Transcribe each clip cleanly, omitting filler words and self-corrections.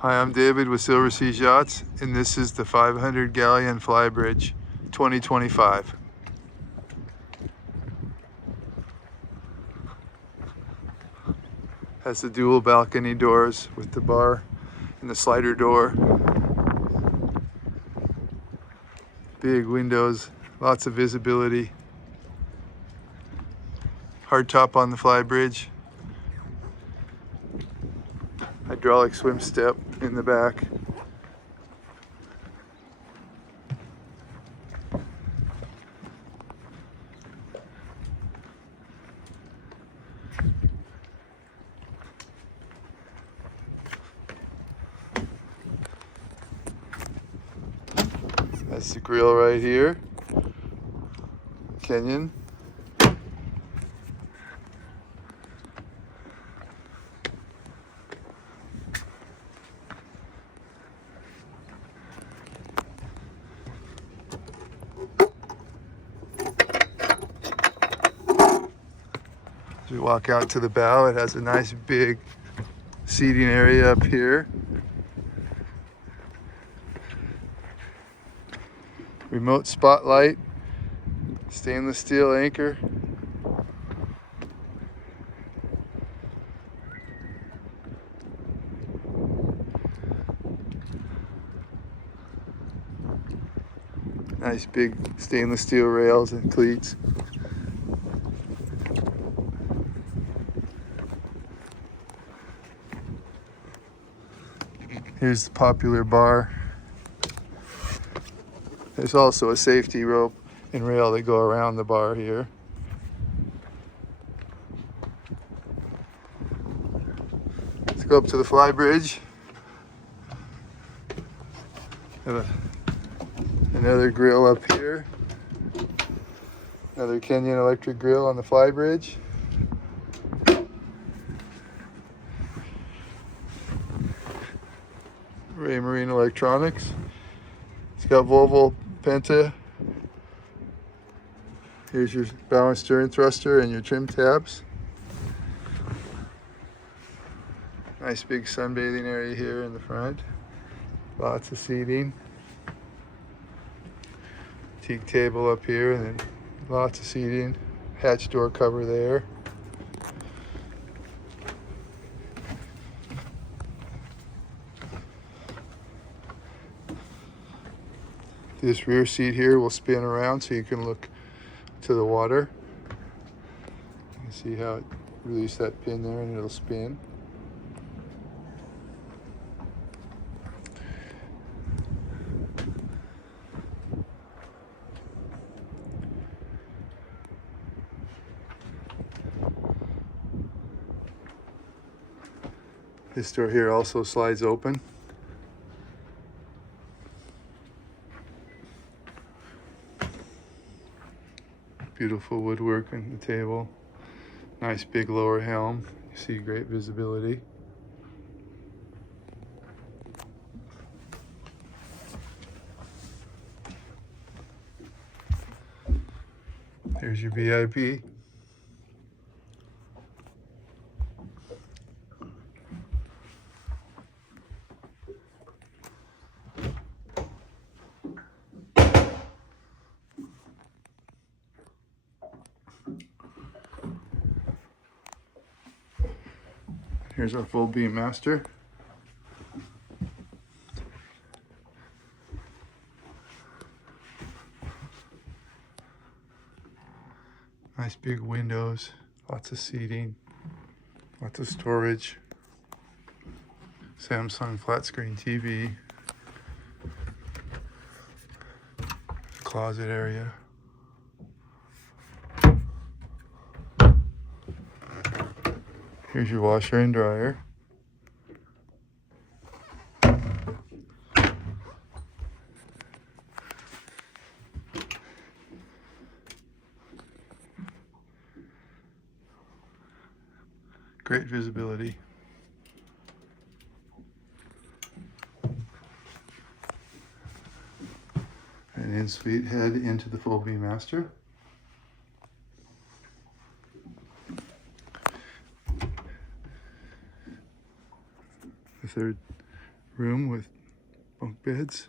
Hi, I'm David with Silver Seas Yachts, and this is the 500 Galeon Fly Bridge 2025. Has the dual balcony doors with the bar and the slider door. Big windows, lots of visibility. Hardtop on the fly bridge. Hydraulic swim step in the back. That's the grill right here. Kenyon. As we walk out to the bow, it has a nice big seating area up here. Remote spotlight, stainless steel anchor. Nice big stainless steel rails and cleats. Here's the popular bar. There's also a safety rope and rail that go around the bar here. Let's go up to the fly bridge. Have another grill up here. Another Kenyon electric grill on the fly bridge. Raymarine electronics. It's got Volvo Penta. Here's your bow and stern thruster and your trim tabs. Nice big sunbathing area here in the front. Lots of seating. Teak table up here and then lots of seating. Hatch door cover there. This rear seat here will spin around so you can look to the water. You can see how it release that pin there and it'll spin. This door here also slides open. Beautiful woodwork on the table. Nice big lower helm. You see great visibility. There's your VIP. Here's our full beam master. Nice big windows, lots of seating, lots of storage. Samsung flat screen TV. Closet area. Here's your washer and dryer. Great visibility. An ensuite head into the full beam master. The third room with bunk beds.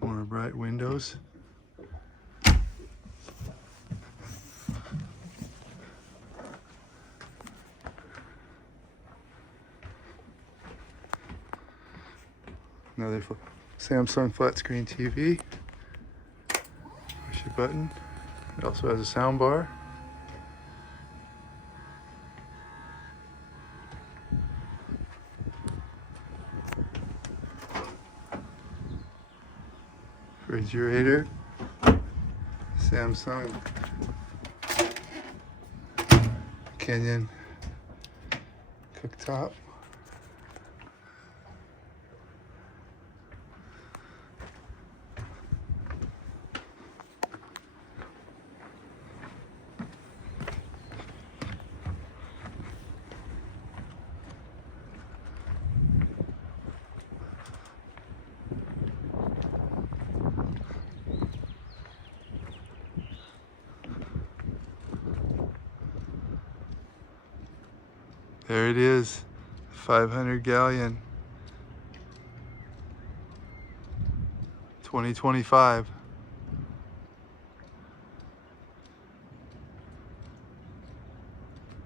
More bright windows. Another Samsung flat screen TV. Push a button. It also has a sound bar. Refrigerator. Samsung Canyon cooktop. There it is, 500 Galeon, 2025.